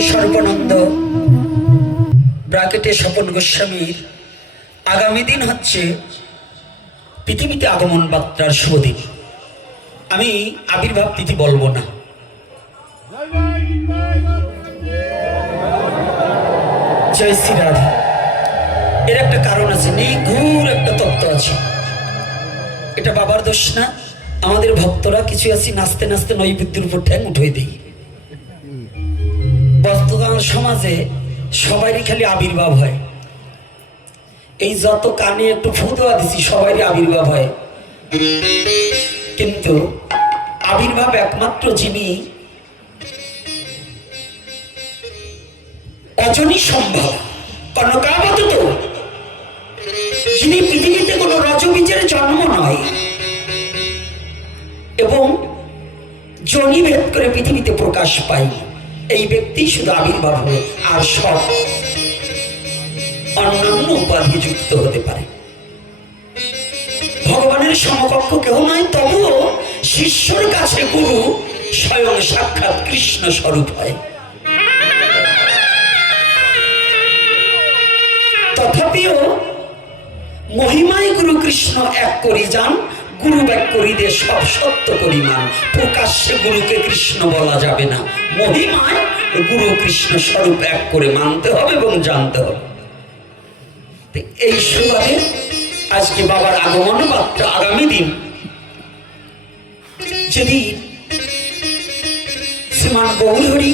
ব্রাকেটে সর্বানন্দ ব্রাকেটে স্বপন গোস্বামীর আগামী দিন হচ্ছে পৃথিবীতে আগমন বার্তার শুভ দিন। আমি আবির্ভাব তিথি বলবো না, জয় শ্রী রাধা। এর একটা কারণ আছে, নিগূঢ় একটা তত্ত্ব আছে। এটা বাবার দোষ না, আমাদের ভক্তরা কিছু আছি নাচতে নাচতে নৈবেদ্যের উপর ঠ্যাং উঠে দিই। বর্তমান সমাজে সবারই খালি আবির্ভাব হয়, এই যত কানে একটু ফু দেওয়া দিছি সবারই আবির্ভাব হয়, কিন্তু আবির্ভাব একমাত্র যিনি অজনী সম্ভব কনকাবতত, যিনি পৃথিবীতে কোনো রজবীজের জন্ম নয় এবং জনি ভেদ করে পৃথিবীতে প্রকাশ পায়, এই ব্যক্তি শুধু আবির্ভাব হল, আর সব অন্যান্য উপাধি যুক্ত হতে পারে। ভগবানের সমকক্ষ কেউ নয়, তবুও শিষ্যর কাছে গুরু স্বয়ং সাক্ষাৎ কৃষ্ণ স্বরূপ হয়। তথাপিও মহিমায় গুরু কৃষ্ণ এক করি যান, গুরু ব্যাক করি দে সব সত্য করিমান। প্রকাশ্যে গুরুকে কৃষ্ণ বলা যাবে না, মহিমায় গুরু কৃষ্ণ স্বরূপ এক করে মানতে হবে এবং জানতে হবে। এই সুবাদে আজকে বাবার আগমন বার্তা আগামী দিন, যেদিন শ্রীমান গৌরহরি,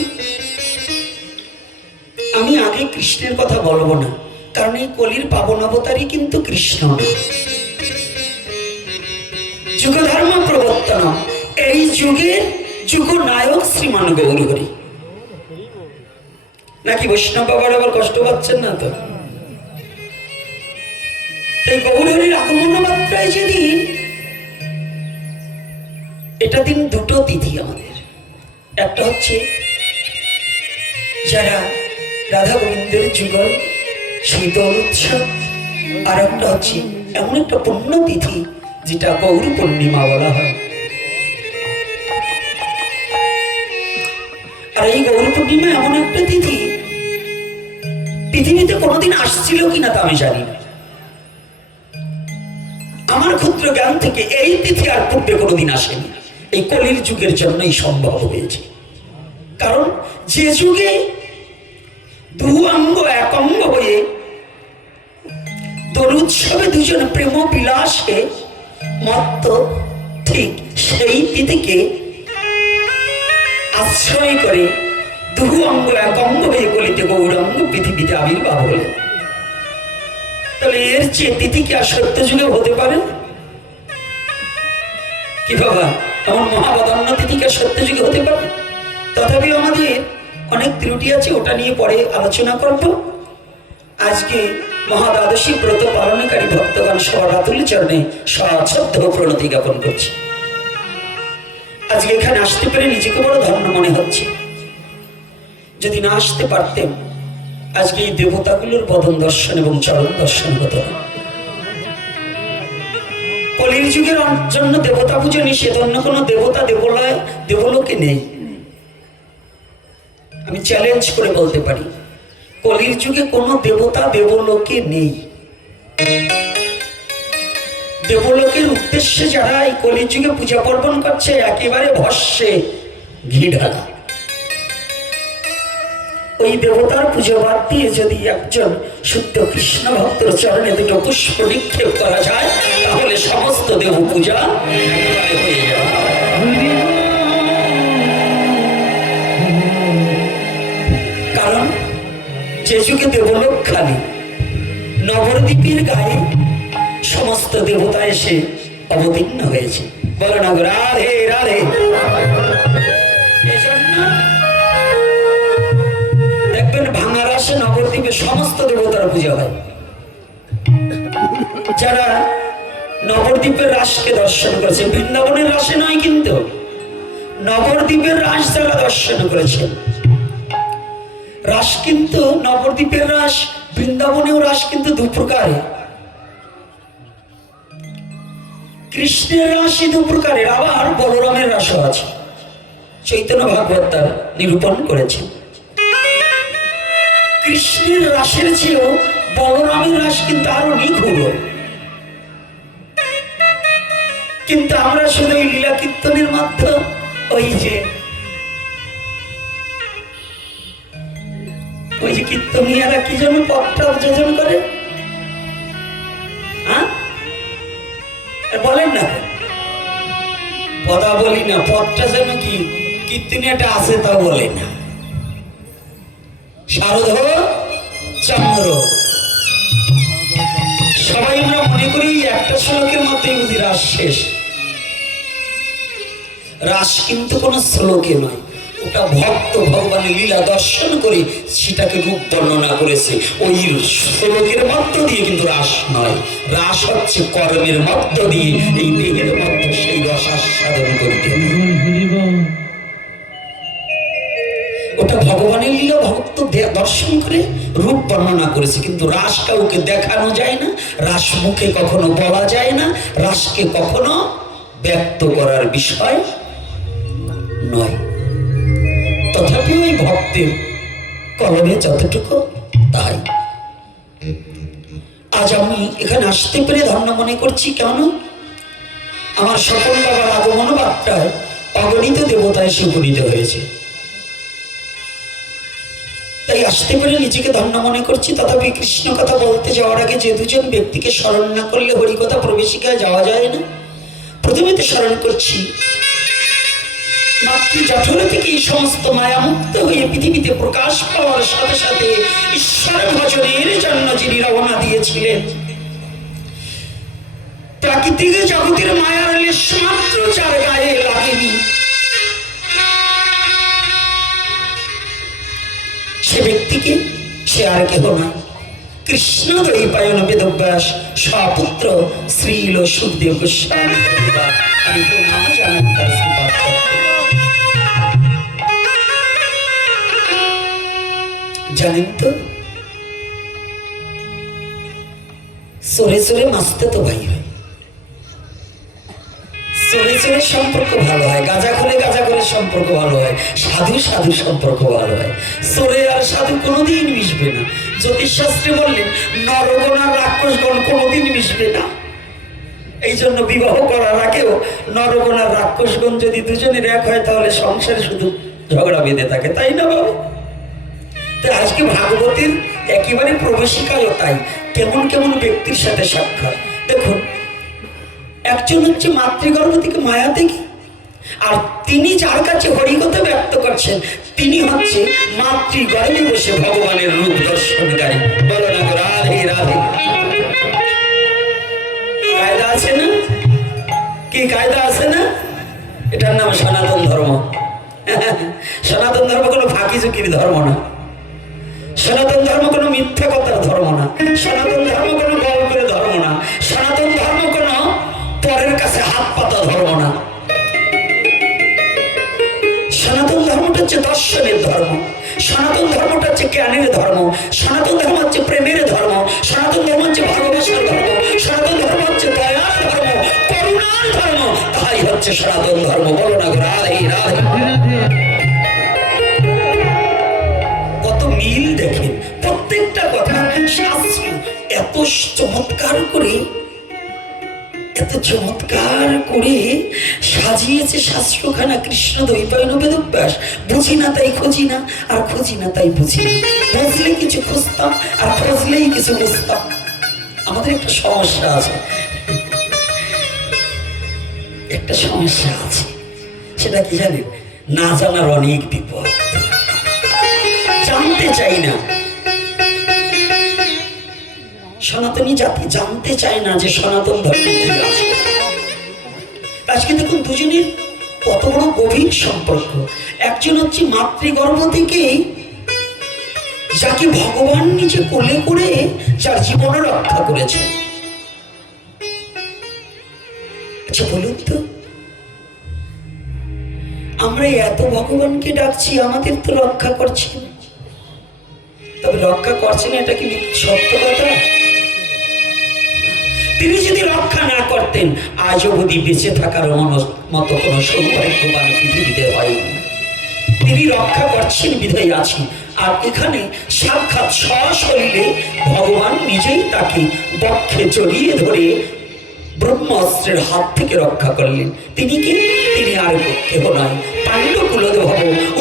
আমি আগে কৃষ্ণের কথা বলবো না, কারণ এই কলির পাবন অবতারই কিন্তু কৃষ্ণ। যুগধর্ম প্রবর্তন, এই যুগের যুগ নায়ক শ্রীমান গৌরহরি। নাকি বৈষ্ণব বাবার আবার কষ্ট পাচ্ছেন না তো? এই গৌরহরির আগমন মাত্রায় যেদিন, এটা দিন দুটো তিথি আমাদের, একটা হচ্ছে যারা রাধা গোবিন্দের যুগল শীতল উৎসব, আর একটা হচ্ছে এমন একটা পুণ্য তিথি যেটা গৌর পূর্ণিমা বলা হয়। আর এই গৌর পূর্ণিমা এমন একটা তিথি পৃথিবীতে কোনোদিন আসছিল কিনা তা আমি জানি না। আমার ক্ষুদ্র জ্ঞান থেকে এই তিথি আর পূর্বে কোনোদিন আসেনি, এই কলির যুগের জন্যই সম্ভব হয়েছে। কারণ যে যুগে দু অঙ্গ এক অঙ্গ হয়ে দোল উৎসবে দুজন প্রেম বিলাসে মত্ত, ঠিক সেই তিথিকে আশ্রয় করে দু অঙ্গ এক অঙ্গ হয়ে কলিতে গৌরাঙ্গ পৃথিবীতে আবির্ভাব হলেন। তাহলে এর চেয়ে তিথি কি আর সত্য যুগে হতে পারে? কি বাবা, এমন মহাবদান্য তিথি কি আর সত্য যুগে হতে পারে? তথাপি আমাদের অনেক ত্রুটি আছে, ওটা নিয়ে পরে আলোচনা করব। আজকে মহাদ্বাদশী ব্রত পালনকারী ভক্তগণ সবার রাতুল চরণে সশ্রদ্ধ প্রণতি জ্ঞাপন করছি। আজকে এখানে আসতে পেরে নিজেকে বড় ধন্য মনে হচ্ছে। যদি না আসতে পারতেন, আজকে এই দেবতাগুলোর বদন দর্শন এবং চরণ দর্শন হতো না। কলির যুগের জন্য দেবতা পুজো নিষেধ, অন্য কোনো দেবতা দেবালয় দেবলোকে নেই। আমি চ্যালেঞ্জ করে বলতে পারি, কলির যুগে কোনো দেবতা দেবলোকে নেই। দেবলোকের উদ্দেশ্যে যারা এই কলির যুগে পূজা পার্বণ করছে, একেবারে ভস্যে ঘি ঢালা। ওই দেবতার পুজো বাদ দিয়ে যদি একজন শুদ্ধ কৃষ্ণ ভক্তর চরণে দুটো পুষ্প নিক্ষেপ করা যায়, তাহলে সমস্ত দেব পূজা হয়ে যাবে। কারণ যে যুগে দেবলোক খালি, নবদ্বীপের গায়ে সমস্ত দেবতা এসে অবতীর্ণ হয়েছে। বলো না, রাধে রাধে। দেখবেন ভাঙার আসে নবদ্বীপে সমস্ত দেবতার পূজা হয়। যারা নবদ্বীপের রাসকে দর্শন করেছে, বৃন্দাবনের রাসে নয়, কিন্তু নবদ্বীপের রাস যারা দর্শন করেছেন, রাস কিন্তু নবদ্বীপের রাস, বৃন্দাবনেও রাস কিন্তু দু প্রকারের। কৃষ্ণের রাশি দু প্রকারের, আবার বলরামের রাসও আছে। চৈতন্য ভাগবত তার নিরূপণ করেছে। কৃষ্ণের রাসের চেয়েও বলরামের রাস কিন্তু আরো নিঘুর। কিন্তু আমরা শুধু এই লীলা কীর্তনের মাধ্যমে ওই যে কীর্তনিয়ারা কি জন্য পথটা যোজন করে, হ্যাঁ বলেন না, পদা বলি না, পথটা যেন কি কীর্তনিয়াটা আছে তাও বলে না। শারদ চন্দ্র সবাই আমরা মনে করি একটা শ্লোকের মধ্যেই বুঝি রাস শেষ। রাস কিন্তু কোন শ্লোকে নয়, ওটা ভক্ত ভগবানের লীলা দর্শন করে সেটাকে রূপ বর্ণনা করেছে। ওই শ্লোকের মধ্য দিয়ে কিন্তু রাস নয়, রাস হচ্ছে কর্মের মধ্য দিয়ে এই দেহের মধ্যে সেই রস আস্বাদন করিতে। ওটা ভগবানের লীলা ভক্ত দর্শন করে রূপ বর্ণনা করেছে, কিন্তু রাস কাউকে দেখানো যায় না, রাস মুখে কখনো বলা যায় না, রাসকে কখনো ব্যক্ত করার বিষয় নয়। তথাপি ওই ভক্তের কলমে যতটুকু তাই। আজ আমি এখানে আসতে পেরে ধন্য মনে করছি, কেন আমার সকল বাবার আগমন বার্তায় অগণিত দেবতায় সুপরিত হয়েছে, তাই আসতে পেরে নিজেকে ধন্য মনে করছি। তথাপি কৃষ্ণ কথা বলতে যাওয়ার আগে যে দুজন ব্যক্তিকে স্মরণ না করলে হরিকথা প্রবেশিকায় যাওয়া যায় না। প্রথমে তো স্মরণ করছি মাতৃ জঠর থেকে এই সমস্ত মায়ামুক্ত হয়ে পৃথিবীতে প্রকাশ পাওয়ার সাথে সাথে ঈশ্বর ভজনের জন্য যিনি রওনা দিয়েছিলেন, প্রাকৃতিক জগতের মায়ার লেশ মাত্র যার গায়ে লাগেনি, সে ব্যক্তিকে সে আর কেহ নয়, কৃষ্ণ দ্বৈপায়ন বেদব্যাস স্বপুত্র শ্রীল সুখদেব গোস্বামী। আমি তো নাম জানেন তার শ্রীপাদ জানেন তো, সরে সরে মাসতে তো ভাই হয়, সরে সরে সম্পর্ক ভালো হয়, গাঁজা করে সম্পর্ক ভালো হয়, সাধু সাধু সম্পর্ক ভালো হয়। সরে আর সাধু কোনোদিন মিশবে না। জ্যোতিষশাস্ত্রে বললেন নরগণ আর রাক্ষসগণ কোনোদিন মিশবে না। এই জন্য বিবাহ করার আগেও নরগণ আর রাক্ষসগণ যদি দুজনের এক হয় তাহলে সংসারে শুধু ঝগড়া বেঁধে থাকে, তাই না বাবা? তাই আজকে ভাগবতের একেবারে প্রবেশিকায় তাই কেমন কেমন ব্যক্তির সাথে সাক্ষাৎ। দেখুন, একজন হচ্ছে মাতৃগর্ভ থেকে মায়া থেকে, আর তিনি যার কাছে হরিকথা ব্যক্ত করছেন তিনি হচ্ছে মাতৃগর্ভে বসে ভগবানের রূপ দর্শনকারী। বলো না রাধে রাধে। কায়দা আছে না? কি কায়দা আছে না? এটার নাম সনাতন ধর্ম। সনাতন ধর্ম কোনো ফাঁকি ঝুঁকির ধর্ম না, সনাতন ধর্ম কোনো মিথ্যা কথার ধর্ম না, সনাতন ধর্ম কোনো গল্পের ধর্ম না, সনাতন ধর্ম কোনো পরের কাছে হাত পাতা ধর্ম না। সনাতন ধর্মটা হচ্ছে দর্শনের ধর্ম, সনাতন ধর্মটা হচ্ছে জ্ঞানের ধর্ম, সনাতন ধর্ম হচ্ছে প্রেমের ধর্ম, সনাতন ধর্ম হচ্ছে ভালোবাসার ধর্ম, সনাতন ধর্ম হচ্ছে দয়ার ধর্ম, করুণার ধর্ম। তাই হচ্ছে সনাতন ধর্ম। বলো না রাধে রাধে। কত মিল দেখেন প্রত্যেকটা কথা। শাস্ত্র এত চমৎকার করে সাজিয়েছে শাস্ত্রখানা কৃষ্ণ দ্বৈপায়ন বেদব্যাস। বুঝি না তাই খুঁজি না, আর খুঁজি না তাই বুঝি না। বুঝলে কিছু খুঁজতাম, আর খুঁজলেই কিছু বুঝতাম। আমাদের একটা সমস্যা আছে, সেটা কি জানেন? না জানার অনেক বিপদ। জানতে চাই না, সনাতনী জাতি জানতে চায় না যে সনাতন ধর্ম কি আছে। আজকে দেখুন দুজনের কত বড় গভীর সম্পর্ক। একজন হচ্ছে মাতৃগর্ভ থেকে যাকে ভগবান নিজে কোলে করে যার জীবন রক্ষা করেছে। আচ্ছা বলুন তো, আমরা এত ভগবানকে ডাকছি, আমাদের তো রক্ষা করছেন, তবে রক্ষা করছেন এটা কি সত্য কথা? তিনি যদি রক্ষা না করতেন আজ অবধি বেঁচে থাকার মতো কোন সৌভাগ্যবান পৃথিবীতে হয়নি। তিনি রক্ষা করছেন বিধায় আছি। আর এখানে সাক্ষাৎ সশরীরে ভগবান নিজেই তাকে বক্ষে জড়িয়ে ধরে ব্রহ্মাস্ত্রের হাত থেকে রক্ষা করলেন। তিনি কি? তিনি আর কেহ নয়, পাণ্ডকুলধব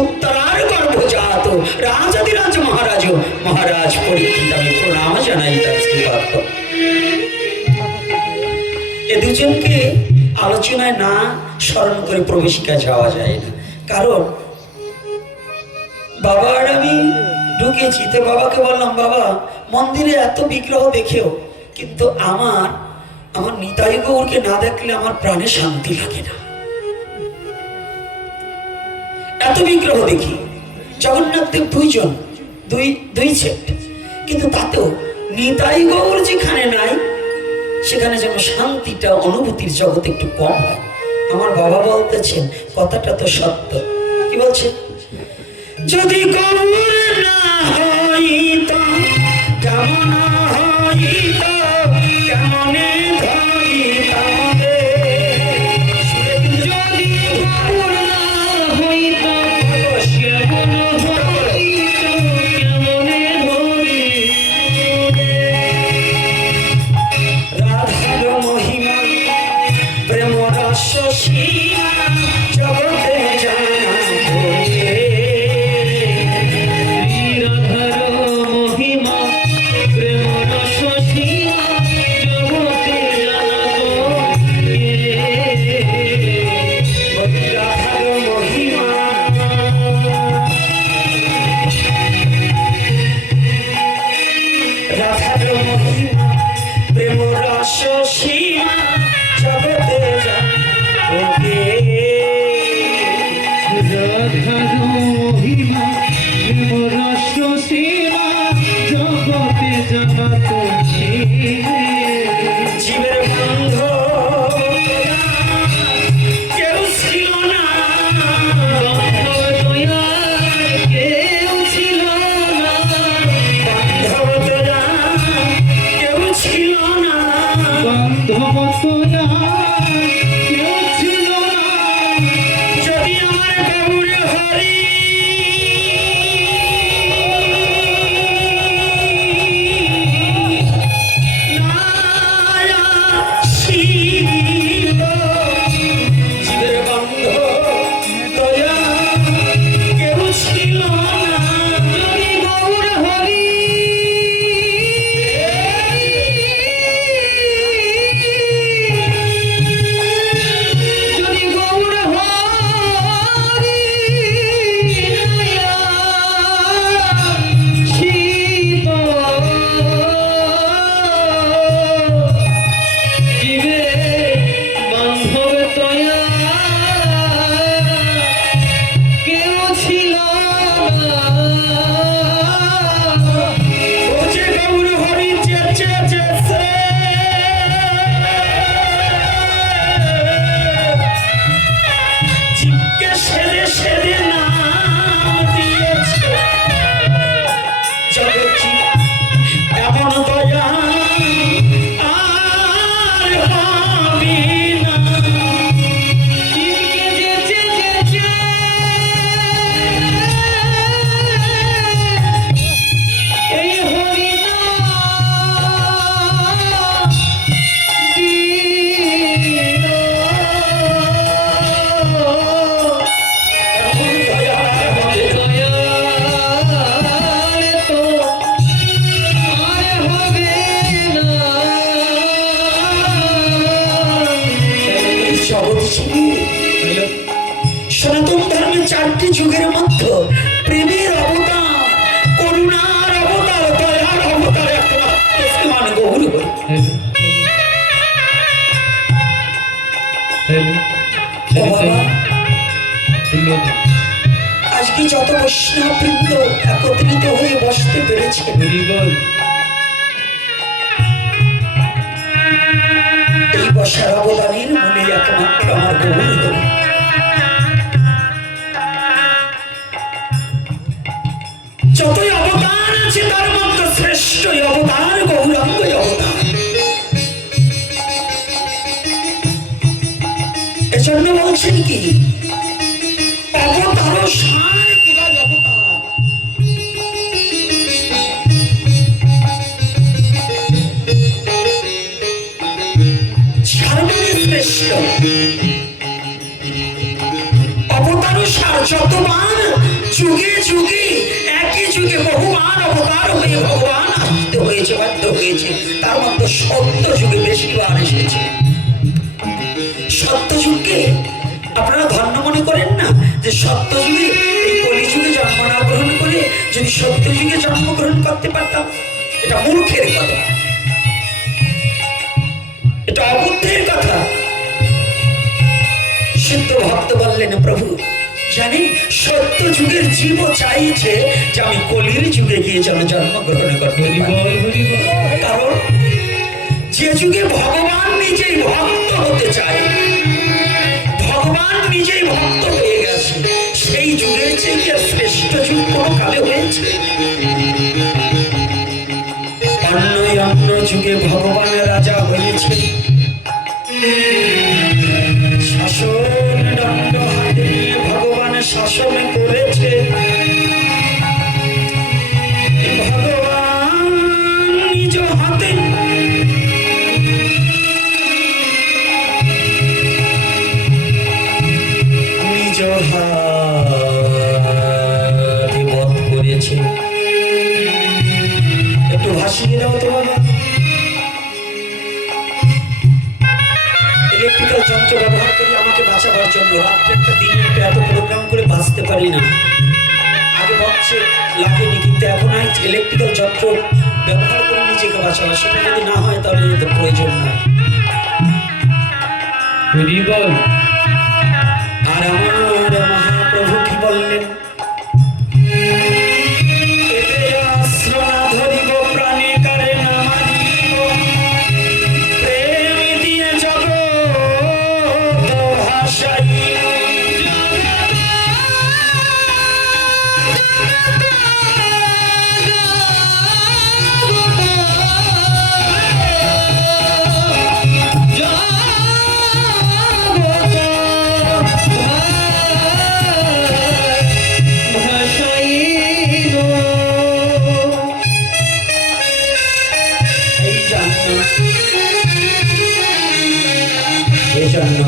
উত্তরার গর্ভজাত রাজাধিরাজ মহারাজ মহারাজ পরীক্ষিত। আমি প্রণাম জানাই তার শ্রীপাদ। এ দুজনকে আলোচনায় না স্মরণ করে প্রবেশিকা যাওয়া যায় না। কারণ বাবা আর আমি ঢুকেছি, তো বাবাকে বললাম, বাবা মন্দিরে এত বিগ্রহ দেখেও কিন্তু আমার নিতাই গৌরকে না দেখলে আমার প্রাণে শান্তি লাগে না। এত বিগ্রহ দেখি, জগন্নাথ দেব দুইজন, দুই সেট, কিন্তু তাতেও নিতাই গৌর যেখানে নাই সেখানে যেন শান্তিটা অনুভূতির জগতে একটু কম হয়। আমার বাবা বলতেছেন, কথাটা তো সত্য। কি বলছে? যদি গৌর না হইত কেমন হইত, কেমনে ধরিতাম রে। যদি গৌর না হইত কেমন হইত, কেমনে ধরিতাম রে। রাধার মহিমা প্রেম রস সীমা জগতে জানা হয়ে। জীবের বন্ধ কেউ ছিল না, কেউ ছিল না, কেউ ছিল না, কেউ ছিল না। যদি আমার গৌর হরি সনাতন ধর্মের চারটি যুগের মধ্যে প্রেমের অবতার, করুণার অবতার, দয়ার অবতার একমাত্র গৌর। আজকে যত বৈষ্ণববৃন্দ একত্রিত হয়ে বসতে পেরেছে, এই বসার অবদানের মূলে একমাত্র আমার গৌর। যতই অবদান আছে তার মধ্যে শ্রেষ্ঠ অবদান গৌরাঙ্গ অবদান। এজন্য বলছেন কি, অবতার সার যুগে যুগে একই যুগে বহুবার অবতার হয়ে ভগবান আসতে হয়েছে, বাধ্য হয়েছে। তার মধ্যে সত্য যুগে বেশিবার এসেছে। সত্য যুগকে আপনারা ধন্য মনে করেন না যে সত্য যুগে এই কলিযুগে জন্ম না গ্রহণ করে যদি সত্য যুগে জন্মগ্রহণ করতে পারতাম? এটা মূর্খের কথা, এটা অবুদ্ধের কথা। সিদ্ধ ভক্ত বললেন, প্রভু জানেন সত্য যুগের জীব চাইছে যে আমি কলির যুগে গিয়ে যেন জন্মগ্রহণ করতে পারি। কারণ যে যুগে ভগবান নিজেই ভক্ত হতে চায়, ভগবান নিজেই ভক্ত হয়ে গেছে, সেই যুগের চেয়ে শ্রেষ্ঠ যুগ কোনো কালে হয়েছে? অন্য যুগে ভগবান রাজা হয়েছে, শাসন দণ্ড হাতে নিয়ে ভগবান শাসন করেছে। ভগবান নিজ হাতে নিজ হাতে বধ করেছে। একটু ভাসিয়ে দাও তো বাবা। ইলেকট্রিক্যাল যন্ত্র ব্যবহার করি আমাকে বাঁচাবার জন্য। রাত্রে একটা দিনে একটা এত প্রোগ্রাম করে বাঁচতে পারি না। আগে বক্সে লাগেনি, কিন্তু এখন আমি ইলেকট্রিক্যাল যন্ত্র ব্যবহার করে নিজেকে বাঁচাবো। সেটা যদি না হয় তাহলে এতে প্রয়োজন নয়। আর আমার মহাপ্রভু কি বললেন?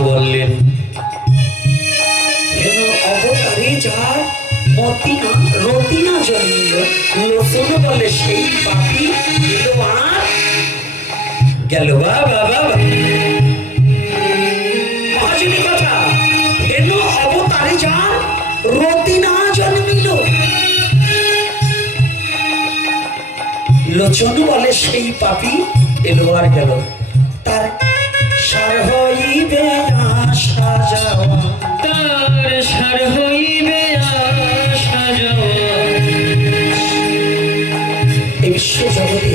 বললেন হেন অবতারে যার মতিনা রতিনা জন্মিল, লোচন বলে সেই পাপি এলো আর গেল। বাবা মহাজনী কথা, হেন অবতারে যার রতিনা জন্মিল, লোচন বলে সেই পাপি এলো আর গেল। তার সার হইবে আসা যাওয়া, তার সার হইবে আসা যাওয়া। এই বিশ্ব জগতে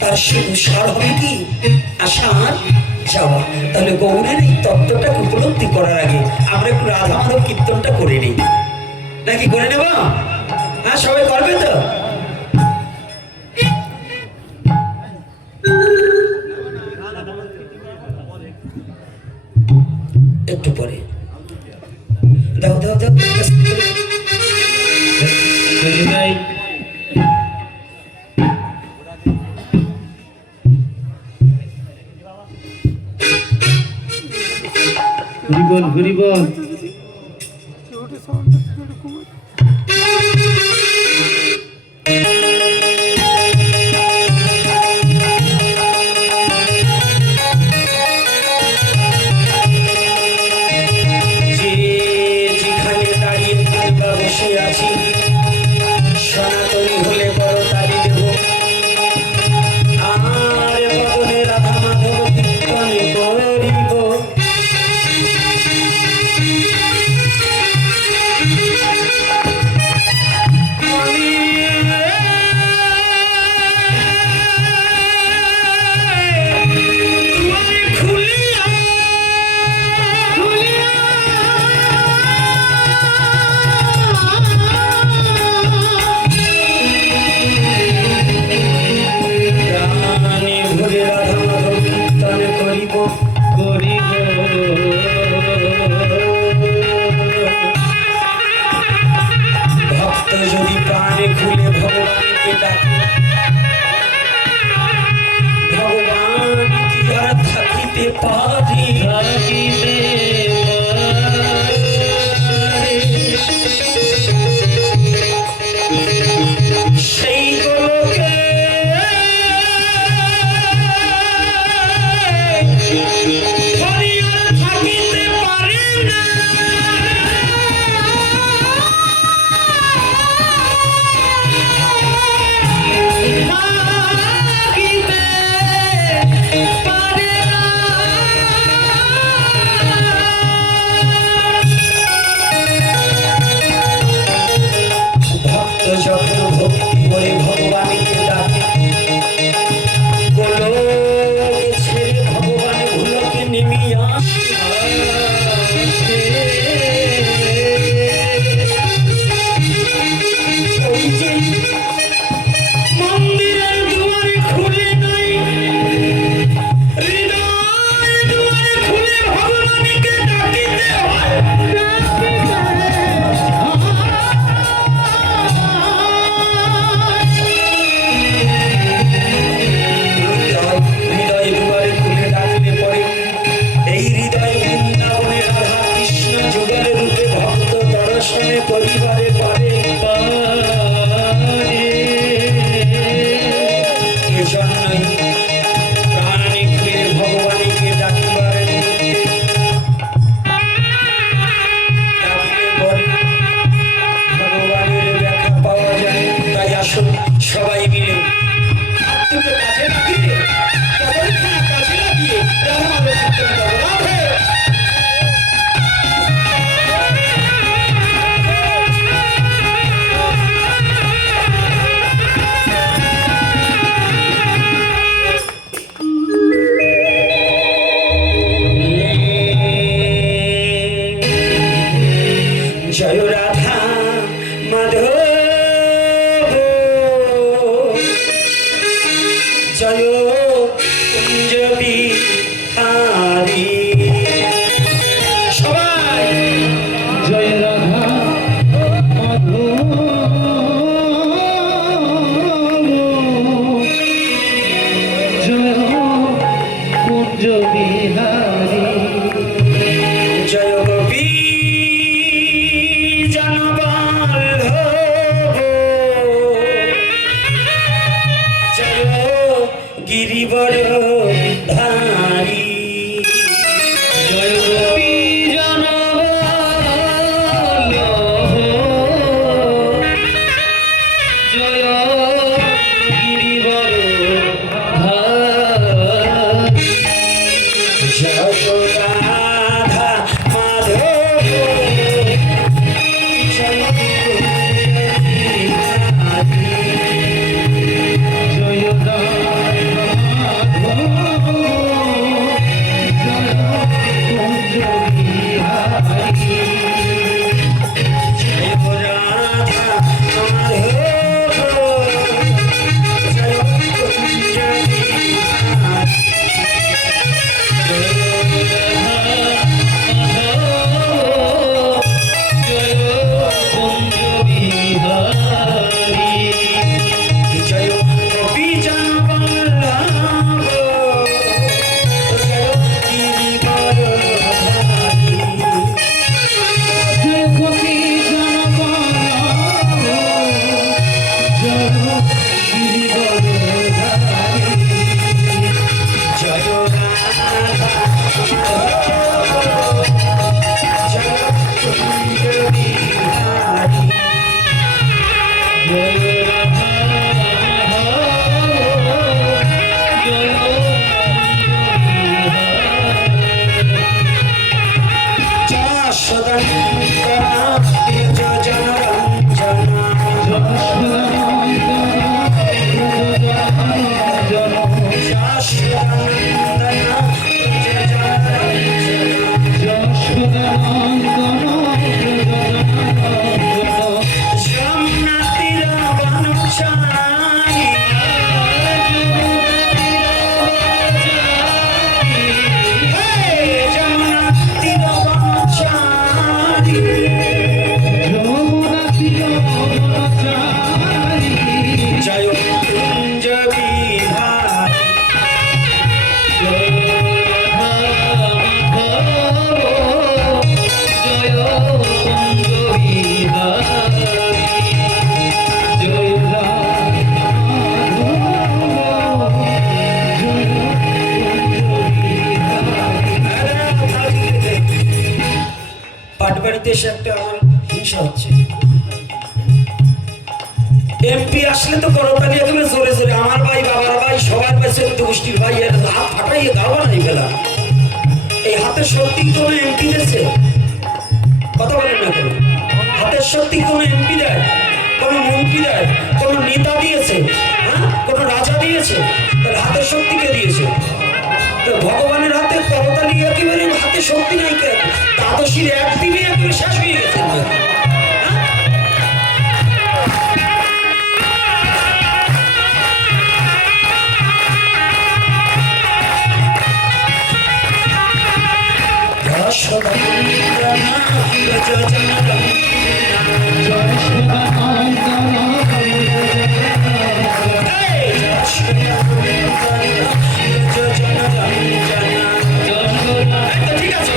তার শুধু সার হবে কি আসা যাওয়া। তাহলে গৌরের এই তত্ত্বটা উপলব্ধি করার আগে আমরা একটু রাধা মাধব কীর্তনটা করে নিই, নাকি করে নেব? হ্যাঁ, সবাই করবে তো? একটু পরে দাও দাও দাও। ঘুরি বল সনাতনী হলে বড় তারি দেব, আর বদনে রাধা মাধব কীর্তন করিব। ভক্ত যদি প্রাণে খুলে ভগবানকে ডাকে, ভগবান কি আর থাকিতে পারে? পরিবারে পারে এজন্যই প্রাণে খুলে ভগবানকে ডাকিবার ডাকিলে পরে ভগবানের দেখা পাওয়া যায়। তাই আসুন সবাই মিলে দুটো কাজে লাগিয়ে কদমখানা কাজে লাগিয়ে রাধা মাধব কীর্তন করবো। রাধে জয় রাধা মাধব জয় কুঞ্জ বিহারী। সবাই জয় রাধা মাধব জয় কুঞ্জ বিহারী জয় গোপী জনবল্লভ জয় গিরিবর ধারী। জয় গোপী জনবল্লভ জয় গিরিবর ধারী জয় রাধা মাধব জয় জয় রাধা মাধব জয় কুঞ্জ বিহারী জয় রাধা মাধব জয় কুঞ্জ জয় গোপী জনবল্লভ জয় গিরিবর ধারী। জয় রাধা মাধব জয় কুঞ্জ বিহারী। যশোদানন্দনা যোজন রঞ্জনা যশোদানন্দনা যোজন রঞ্জনা সোমনাথির বনচারী যমুনাথির বনচারী জয় কুঞ্জ বিহারী। পাটবাড়িতে এসে একটা আমার হিংসা হচ্ছে। এমপি আসলে তো করতালি একেবারে জোরে জোরে আমার ভাই বাবার ভাই সবার ভাই চোদ্দ গোষ্ঠীর ভাই এর হাত ফাটাইয়ে গাওয়া নাই ফেলা। এই হাতের শক্তি কোনো এমপি দিয়েছে? কথা বলেন না কেন? হাতের শক্তি কোনো এমপি দেয়, কোনো মন্ত্রী দেয়, কোনো নেতা দিয়েছে? হ্যাঁ, কোনো রাজা দিয়েছে? তাহলে হাতের শক্তি কে দিয়েছে? তো ভগবানের হাতে করতালি একেবারে হাতে শক্তি নাই কেন? দ্বাদশীর একদিনে একেবারে শেষ হয়ে গেছে। ঠিক আছে।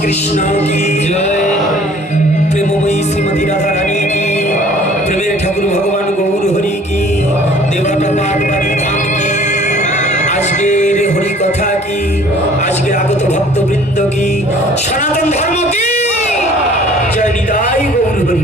শ্রীকৃষ্ণ কি জয় প্রেমময়ী শ্রীমতী রাধা রানী কি প্রেমের ঠাকুর ভগবান গৌর হরি কি দেবাটা পাঠ বাড়ি ধাম কি আজকের হরি কথা কি আজকের আগত ভক্তবৃন্দ কি সনাতন ধর্ম কি জয় নিতাই গৌর হরি বল।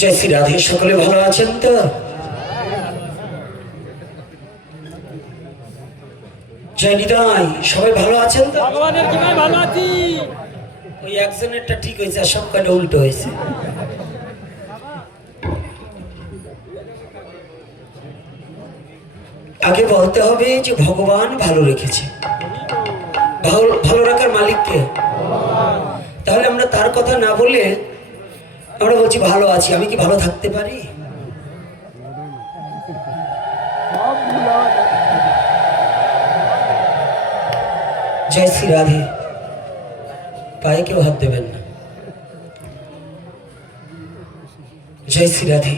জয় শ্রী রাধে। সকলে ভালো আছেন তো? জয় নিতাই। সবাই ভালো আছেন তো? ভগবানের কৃপায় ভালো আছি। ওই একজনেরটা ঠিক হয়েছে আর সব কটা উল্টো হয়েছে। আগে বলতে হবে যে ভগবান ভালো রেখেছে। ভালো রাখার মালিককে। তাহলে আমরা তার কথা না বলে আমরা বলছি ভালো আছি। আমি কি ভালো থাকতে পারি? জয় শ্রী রাধে। পায়ে কেউ হাত দেবেন না। জয় শ্রী রাধে।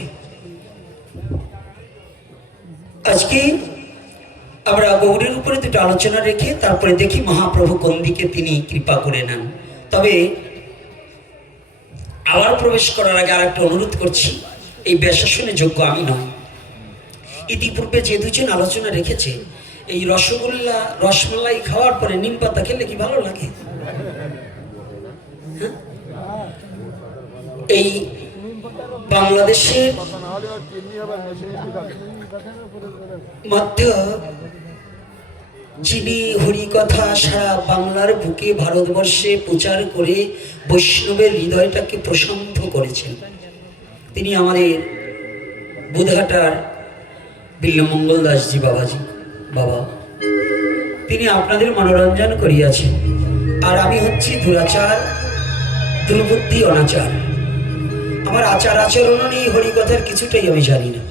আজকে আমরা গৌরীর উপরে দুটো আলোচনা রেখে তারপরে দেখি মহাপ্রভু কোন দিকে তিনি কৃপা করে নেন। তবে আবার প্রবেশ করার আগে আর একটা অনুরোধ করছি, এই ব্যাসাসনে যোগ্য আমি নয়। ইতিপূর্বে যে দুজন আলোচনা রেখেছে, এই রসগোল্লা রসমালাই খাওয়ার পরে নিম পাতা খেলে কি ভালো লাগে? হ্যাঁ? এই বাংলাদেশের মধ্যে যিনি হরিকথা সারা বাংলার বুকে ভারতবর্ষে প্রচার করে বৈষ্ণবের হৃদয়টাকে প্রশান্ত করেছেন, তিনি আমাদের বুধঘাটার বিল্লমঙ্গল দাসজি বাবাজি বাবা। তিনি আপনাদের মনোরঞ্জন করিয়াছেন। আর আমি হচ্ছি দুরাচার, দুর্বুদ্ধি, অনাচার। আমার আচার আচরণ নেই, হরিকথার কিছুটাই আমি জানি না।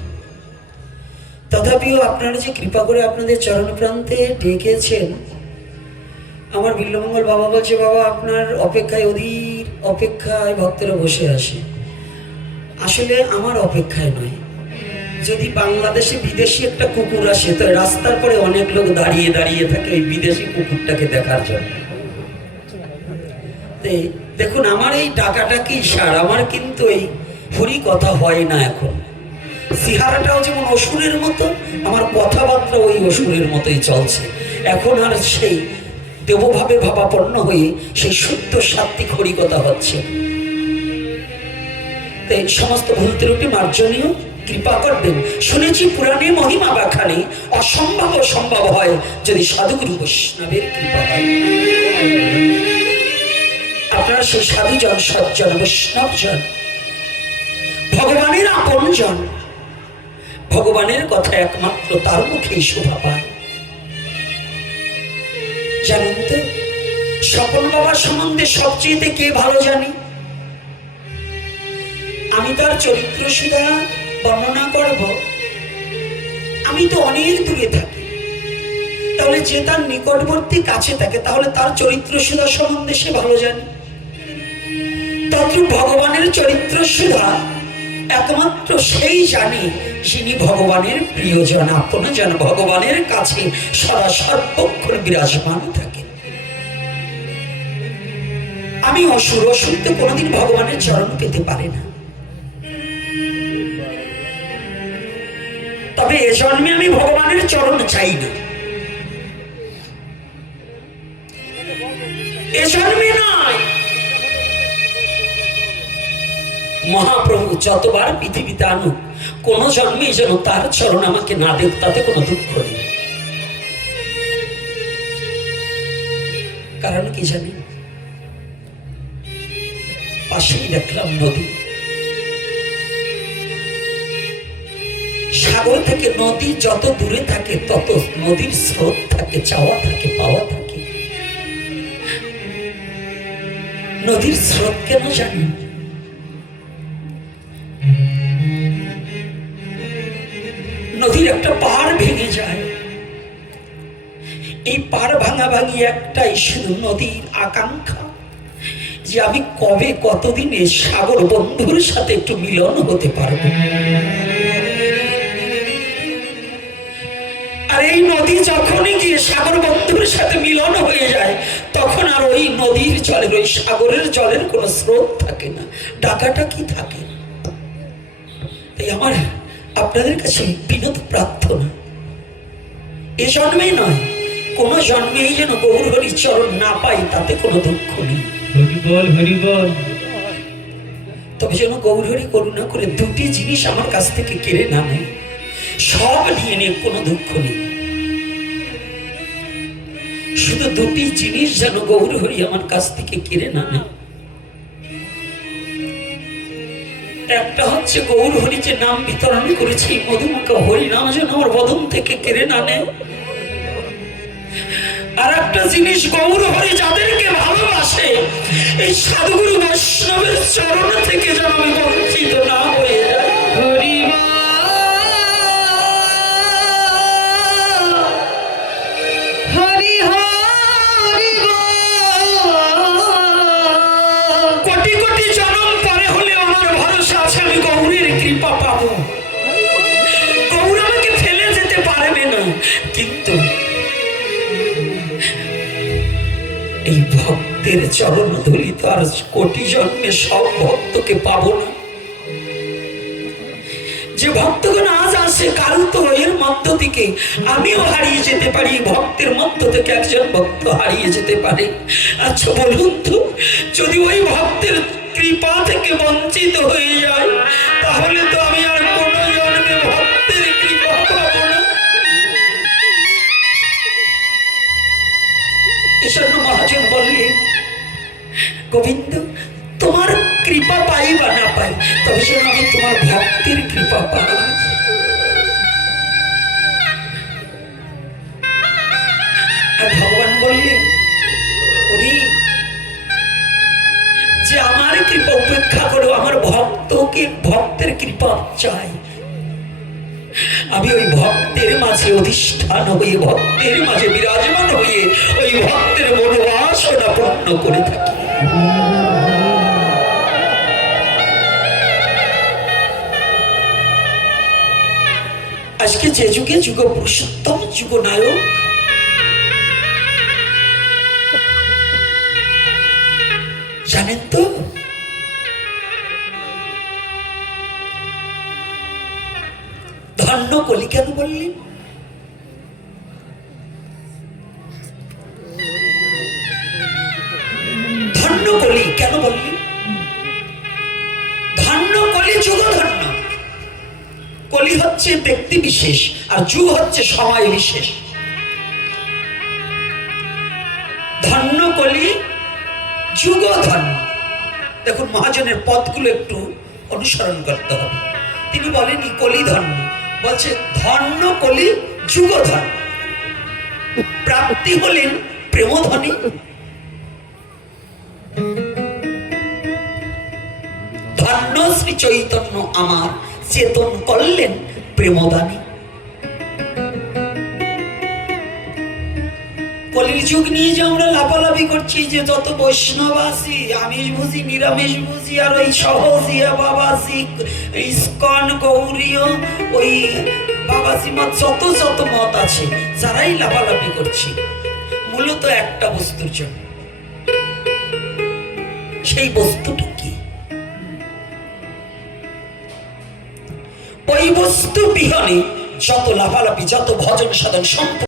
তথাপিও আপনারা যে কৃপা করে আপনাদের চরণ প্রান্তে ডেকেছেন, আমার বিল্লমঙ্গল বাবা বলছে, বাবা আপনার অপেক্ষায় অধীর অপেক্ষায় ভক্তরা বসে আসে। আসলে আমার অপেক্ষায় নয়। যদি বাংলাদেশে বিদেশি একটা কুকুর আসে, তো রাস্তার পরে অনেক লোক দাঁড়িয়ে দাঁড়িয়ে থাকে ওই বিদেশি কুকুরটাকে দেখার জন্য। দেখুন, আমার এই টাকাটা কি সার, আমার কিন্তু এই হরি কথা হয় না এখন। সিহারাটাও যেমন অসুরের মতো, আমার কথাবার্তা ওই অসুরের মতোই চলছে এখন। আর সেই দেবভাবে ভাবাপন্ন হয়ে সেই শুদ্ধ সাত্বিক হরিকথা হচ্ছে। তাই সমস্ত ভুল ত্রুটি মার্জনীয়, কৃপা করবেন। শুনেছি পুরাণে মহিমা ব্যাখ্যানে অসম্ভব সম্ভব হয় যদি সাধুগুরু বৈষ্ণবের কৃপা হয়। আপনারা সেই সাধুজন, সজ্জন, বৈষ্ণবজন, ভগবানের আপন জন, ভগবানের কথা একমাত্র তার মুখেই শোভা পায়। জানেন তো, স্বপন বাবার সম্বন্ধে সবচেয়ে কে ভালো জানি? আমি তার চরিত্র সুধা বর্ণনা করব, আমি তো অনেক দূরে থাকি। তাহলে যে তার নিকটবর্তী কাছে থাকে, তাহলে তার চরিত্র সুধা সম্বন্ধে সে ভালো জানে। তদ্রূপ ভগবানের চরিত্র সুধা একমাত্র সেই জানে যিনি ভগবানের প্রিয়জন, আপনজন, ভগবানের কাছে সদা সর্বক্ষণ বিরাজমান থাকে। আমি অসুর, অসুর তো কোনোদিন ভগবানের চরণ পেতে পারে না। তবে এ জন্মে আমি ভগবানের চরণ চাই না, এ জন্মে নয়। মহাপ্রভু যতবার পৃথিবীতে আনুক, কোন জন্মে যেন তার চরণ আমাকে না দেখ, তাতে কোনো দুঃখ নেই। কারণ কি জানি, পাশেই দেখলাম নদী। সাগর থেকে নদী যত দূরে থাকে তত নদীর স্রোত থাকে, চাওয়া থাকে, পাওয়া থাকে। নদীর স্রোত কেন জানি, নদীর একটা পাড় ভেঙে যায়। এই পাড় ভাঙা ভাঙি একটাই শুধু নদীর আকাঙ্ক্ষা যে আমি কবে কতদিনে সাগর বন্ধুর সাথে একটু মিলন হতে পারবো। আর এই নদী যখনই গিয়ে সাগর বন্ধুর সাথে মিলন হয়ে যায়, তখন আর ওই নদীর জলের, ওই সাগরের জলের কোনো স্রোত থাকে না, ডাকাটাকি থাকে না। তাই আমার আপনাদের কাছে বিনোদ প্রার্থনা, এ জন্মে নয়, কোন জন্মেই যেন গৌর হরি চরণ না পাই, তাতে কোনো দুঃখ নেই। হরি বল, হরি বল। তবে যেন গৌর হরি করুণা করে দুটি জিনিস আমার কাছ থেকে কেড়ে না নেয়। সব নিয়ে নিয়ে কোনো দুঃখ নেই, শুধু দুটি জিনিস যেন গৌর হরি আমার কাছ থেকে কেড়ে না নেয়। একটা হচ্ছে গৌর হরি যে নাম বিতরণ করেছি, মধুমাখা হরি নাম যেন আমার বদন থেকে কেড়ে না নেয়। আর একটা জিনিস, গৌর হরি যাদেরকে ভালোবাসে, এই সাধুগুরু বৈষ্ণবের চরণ থেকে যেন আমি বঞ্চিত না হয়ে যাই। হরি বল, হরি হরি বল। কোটি কোটি জন্ম পরে হলে আমার ভরসা আছে আমি গৌরের কৃপা পাবো। গৌর আমাকে ফেলে যেতে পারবে না, কিন্তু এই ভক্তের চরণ ধুলি তো আর কোটি জন্মে সব ভক্তকে পাবো না। যে ভক্তগণ আজ আসে, কাল তো এর মধ্য থেকে আমিও হারিয়ে যেতে পারি, ভক্তের মধ্য থেকে একজন ভক্ত হারিয়ে যেতে পারে। আচ্ছা বলুন তো, যদি ওই ভক্তের কৃপা থেকে বঞ্চিত হয়ে যায়, তাহলে তো আমি আর কোনো জন্মে ভক্তের কৃপা পাবো না। এজন্য মহাজন বললেন, গোবিন্দ তোমার কৃপা পাই বা না পাই, তবে যেন আমি তোমার ভক্তের কৃপা পাই। আর ভগবান বললেন, ওরে যে আমার কৃপা উপেক্ষা করো, আমার ভক্তের কৃপা চাই। আমি ওই ভক্তের মাঝে অধিষ্ঠান হয়ে, ভক্তের মাঝে বিরাজমান হয়ে ওই ভক্তের মনোবাসনা পূর্ণ করে থাকি। আজকে যে যুগে যুগ পুরুষোত্তম, যুগ নায়ক, জানেন তো ধন্য কলি কেন বললেন? ধন্য কলি কেন বললেন? ধন্য কলি, যুগ ধন্য। কলি হচ্ছে ব্যক্তি বিশেষ, আর যুগ হচ্ছে সময় বিশেষ। ধন্য কলি, যুগ ধন্য। দেখুন মহাজনের পদগুলো একটু অনুসরণ করতে হবে। তিনি বলেনি কলি ধন্য, বলছে ধন্য কলি যুগ ধন্য। প্রাপ্তি হলেন প্রেমধনী, ধন্য শ্রী চৈতন্য আমার চেতন করলেন প্রেমদানী। কলির যুগ নিয়ে যে আমরা লাফালাফি করছি, যে যত বৈষ্ণব আছি, আমিষ বুঝি, নিরামিষ বুঝি, আর ওই সহজিয়া বাবাজি, ইস্কন, গৌরীয়, ওই বাবাজি মত, যত যত মত আছে, যারাই লাফালাফি করছি, মূলত একটা বস্তুর জন্য। সেই বস্তুটা কি? ওই বস্তু বিহনে যত লাফালাফি, যত ভজন সাধন সম্পূর্ণ